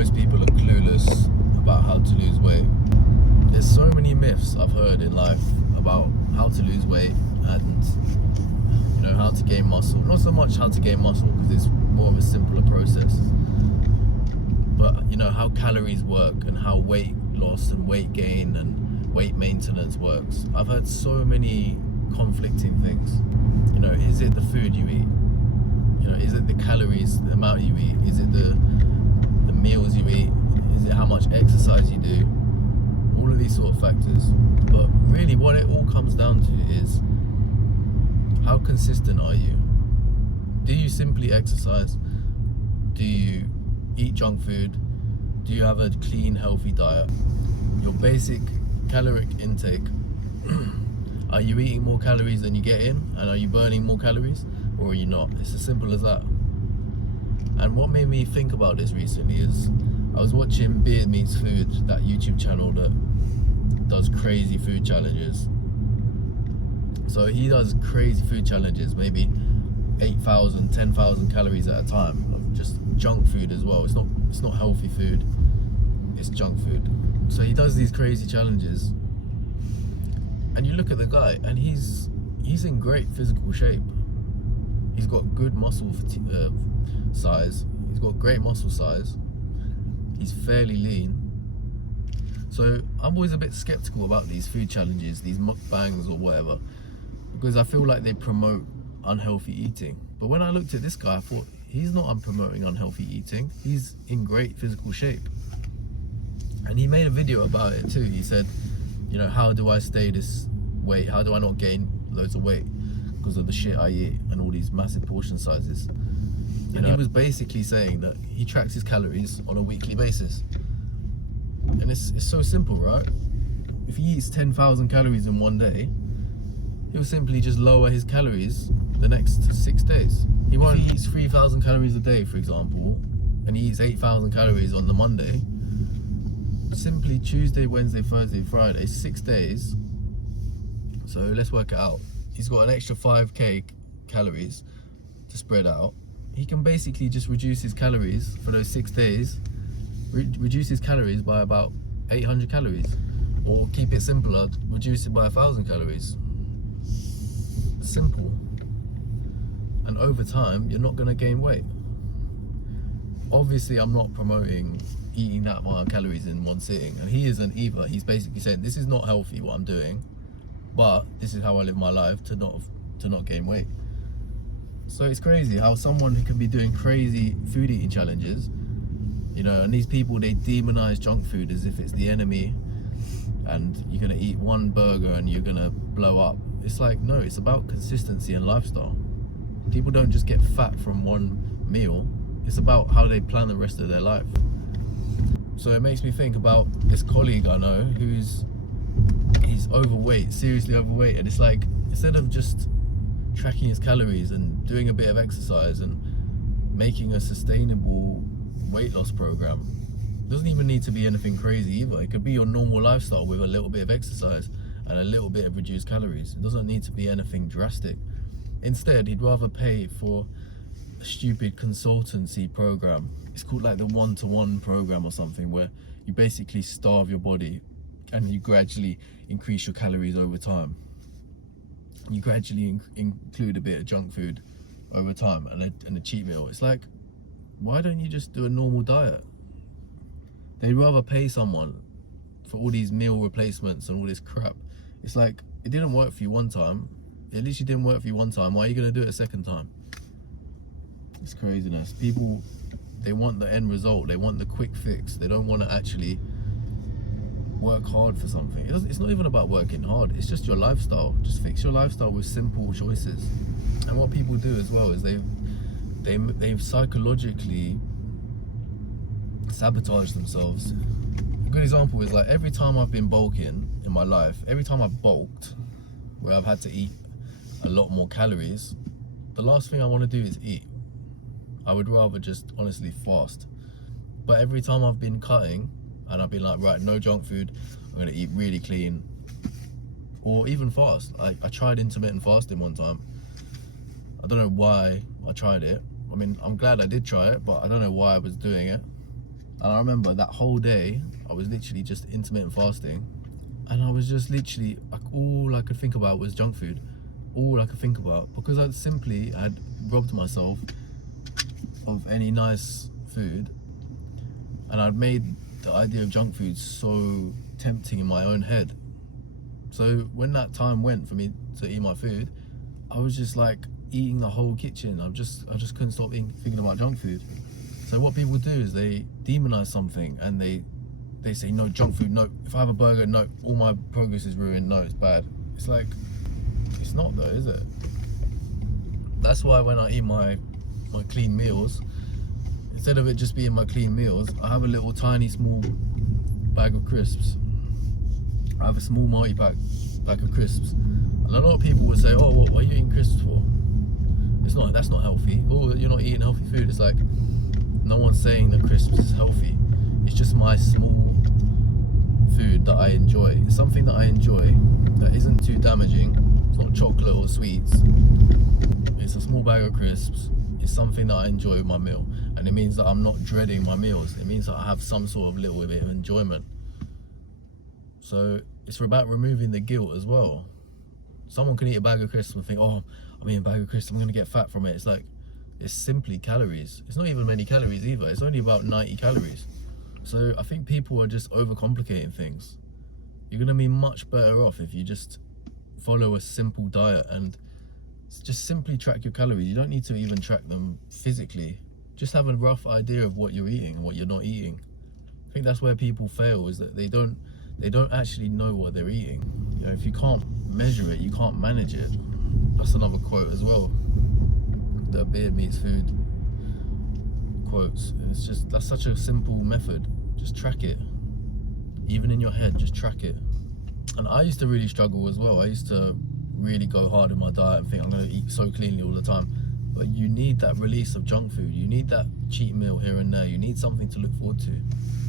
most people are clueless about how to lose weight. There's so many myths I've heard in life about how to lose weight and how to gain muscle. Not so much how to gain muscle, because it's more of a simpler process, but how calories work and how weight loss and weight gain and weight maintenance works. I've heard so many conflicting things. Is it the food you eat? Is it the calories, the amount you eat? Is it the meals you eat? Is it how much exercise you do? All of these sort of factors. But really what it all comes down to is, how consistent are you? Do you simply exercise? Do you eat junk food? Do you have a clean, healthy diet? Your basic caloric intake. Are you eating more calories than you get in? And are you burning more calories? Or are you not? It's as simple as that. And what made me think about this recently is, I was watching BeardMeatsFood, that YouTube channel that does crazy food challenges. So he does crazy food challenges, maybe 8,000, 10,000 calories at a time, of just junk food as well. It's not healthy food, it's junk food. So he does these crazy challenges, and you look at the guy, and he's in great physical shape. He's got good muscle size. He's got great muscle size. He's fairly lean. So I'm always a bit skeptical about these food challenges, these mukbangs or whatever, because I feel like they promote unhealthy eating. But when I looked at this guy, I thought, he's not promoting unhealthy eating. He's in great physical shape. And he made a video about it too. He said, how do I stay this weight? How do I not gain loads of weight? Because of the shit I eat and all these massive portion sizes. And he was basically saying that he tracks his calories on a weekly basis. And it's so simple, right? If he eats 10,000 calories in one day, he'll simply just lower his calories the next 6 days. He won't eat 3,000 calories a day, for example, and he eats 8,000 calories on the Monday. Simply Tuesday, Wednesday, Thursday, Friday, 6 days. So let's work it out. He's got an extra 5k calories to spread out. He can basically just reduce his calories for those 6 days, reduce his calories by about 800 calories, or keep it simpler, reduce it by 1,000 calories. Simple. And over time, you're not going to gain weight. Obviously, I'm not promoting eating that amount of calories in one sitting, and he isn't either. He's basically saying, this is not healthy what I'm doing, but this is how I live my life to not gain weight. So it's crazy how someone who can be doing crazy food eating challenges, and these people, they demonize junk food as if it's the enemy, and you're gonna eat one burger and you're gonna blow up. It's like, no, it's about consistency and lifestyle. People don't just get fat from one meal. It's about how they plan the rest of their life. So it makes me think about this colleague I know he's overweight, seriously overweight, and it's like, instead of just tracking his calories and doing a bit of exercise and making a sustainable weight loss program, it doesn't even need to be anything crazy either. It could be your normal lifestyle with a little bit of exercise and a little bit of reduced calories. It doesn't need to be anything drastic. Instead, he'd rather pay for a stupid consultancy program. It's called like the one-to-one program or something, where you basically starve your body and you gradually increase your calories over time. You gradually include a bit of junk food over time and a cheat meal. It's like, why don't you just do a normal diet? They'd rather pay someone for all these meal replacements and all this crap. It's like, it didn't work for you one time. At least it didn't work for you one time. Why are you going to do it a second time? It's craziness. People, they want the end result. They want the quick fix. They don't want to actually work hard for something. It's not even about working hard. It's just your lifestyle. Just fix your lifestyle with simple choices. And what people do as well is they've psychologically sabotaged themselves. A good example is, like, every time I've been bulking in my life, every time I've bulked, where I've had to eat a lot more calories, the last thing I want to do is eat. I would rather just honestly fast. But every time I've been cutting and I've been like, right, no junk food, I'm gonna eat really clean, or even fast. I tried intermittent fasting one time. I don't know why I tried it. I mean, I'm glad I did try it, but I don't know why I was doing it. And I remember that whole day, I was literally just intermittent fasting, and I was just literally, like, all I could think about was junk food. All I could think about, because I had robbed myself of any nice food, and I'd made the idea of junk food so tempting in my own head. So when that time went for me to eat my food, I was just like eating the whole kitchen. I just couldn't stop thinking about junk food. So what people do is they demonize something, and they say, no, junk food, no. If I have a burger, no, all my progress is ruined, no, it's bad. It's like, it's not though, is it? That's why when I eat my clean meals, instead of it just being my clean meals, I have a little tiny small bag of crisps. I have a small multi-pack bag of crisps. And a lot of people would say, oh, what are you eating crisps for? That's not healthy. Oh, you're not eating healthy food. It's like, no one's saying that crisps is healthy. It's just my small food that I enjoy. It's something that I enjoy that isn't too damaging. It's not chocolate or sweets. It's a small bag of crisps. It's something that I enjoy with my meal. And it means that I'm not dreading my meals. It means that I have some sort of little bit of enjoyment. So it's about removing the guilt as well. Someone can eat a bag of crisps and think, oh, I'm eating a bag of crisps, I'm gonna get fat from it. It's like, it's simply calories. It's not even many calories either. It's only about 90 calories. So I think people are just overcomplicating things. You're gonna be much better off if you just follow a simple diet and just simply track your calories. You don't need to even track them physically. Just have a rough idea of what you're eating and what you're not eating. I think that's where people fail, is that they don't actually know what they're eating. You know, if you can't measure it, you can't manage it. That's another quote as well. The BeardMeatsFood quotes. And it's just, that's such a simple method. Just track it. Even in your head, just track it. And I used to really struggle as well. I used to really go hard in my diet and think I'm going to eat so cleanly all the time. But you need that release of junk food. You need that cheat meal here and there. You need something to look forward to.